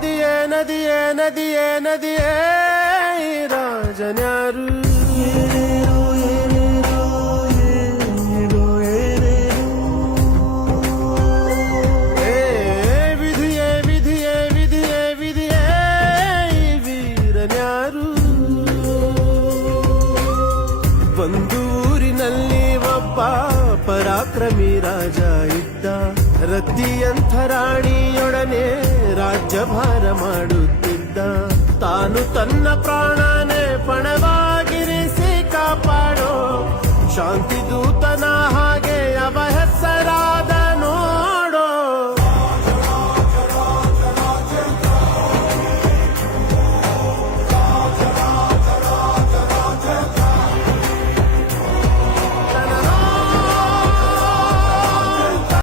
ನದಿಯೇ ನದಿಯೇ ನದಿಯೇ ನದಿಯೇ ಈ ರಾಜನ್ಯಾರು ವಿಧಿಯೇ ವಿಧಿಯೇ ವಿಧಿಯೇ ವಿಧಿಯೇ ಈ ವೀರನ್ಯಾರು ಒಂದು ಊರಿನಲ್ಲಿ ಒಬ್ಬ ಪರಾಕ್ರಮಿ ರಾಜ ಇದ್ದ ರತಿಯಂಥ ರಾಣಿಯೊಡನೆ ರಾಜ್ಯಭಾರ ಮಾಡುತ್ತಿದ್ದ ತಾನು ತನ್ನ ಪ್ರಾಣನೇ ಪಣವಾಗಿರಿಸಿ ಕಾಪಾಡೋ ಶಾಂತಿ